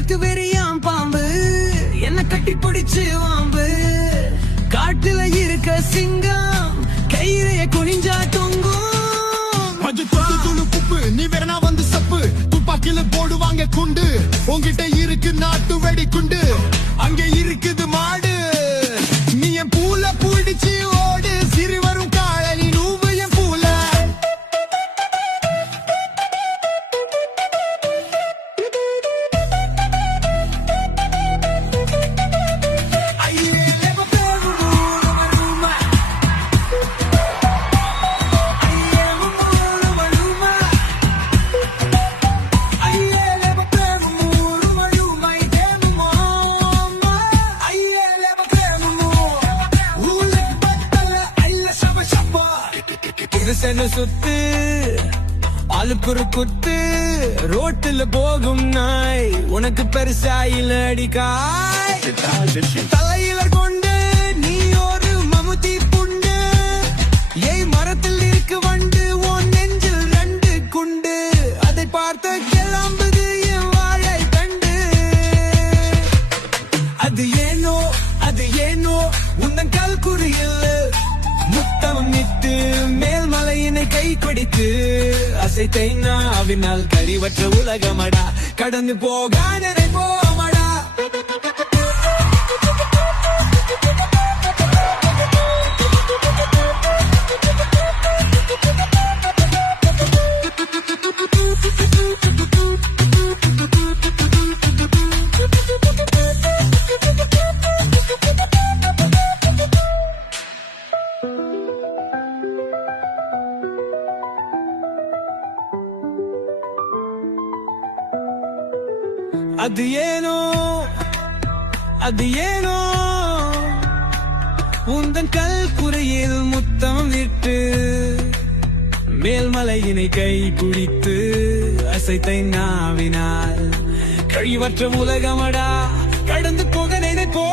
சொத்து வெறியாம் பாம்பு என்ன கட்டி பிடிச்சு வாம்பு காட்டுல இருக்க சிங்கம் கையிலேயே குனிஞ்சா தொங்கும் குப்பு நீ வேணா வந்து சப்பு துப்பாக்கில போடுவாங்க குண்டு உன்கிட்ட இருக்கு நாட்டு வெடி குண்டு அங்க இருக்குது மாடு நீ என் பூல பிடிச்சு ஓடு சிறு வரும் காளி நூவு என் பூல சுத்து ஆளுக்கு ஒரு குத்து ரோட்டுல போகும் நாய் உனக்கு பெருசா இல்ல அடிக்காய் தலையில கொண்டு நீ ஒரு மமுதி புண்டு ஏய் மரத்தில் இருக்கு வண்டு உன் நெஞ்சில் 2 குண்டு அதை பார்த்த கிளம்புது என் வாழை கண்டு அது ஏனோ உந்தன் கல் குறியில் முத்தம் நிட்டு மேல்மலையினை கை பிடித்து அசைத்தை நாவினால் கறிவற்ற உலகமடா கடந்து போக நினைப்போமடா அது ஏனோ உந்தன் கல் குறையில் முத்தம் விட்டு மேல்மலையினை கை பிடித்து அசைத்தை நாவினால் கழிவற்ற உலகமடா கடந்து போக நினைப்போ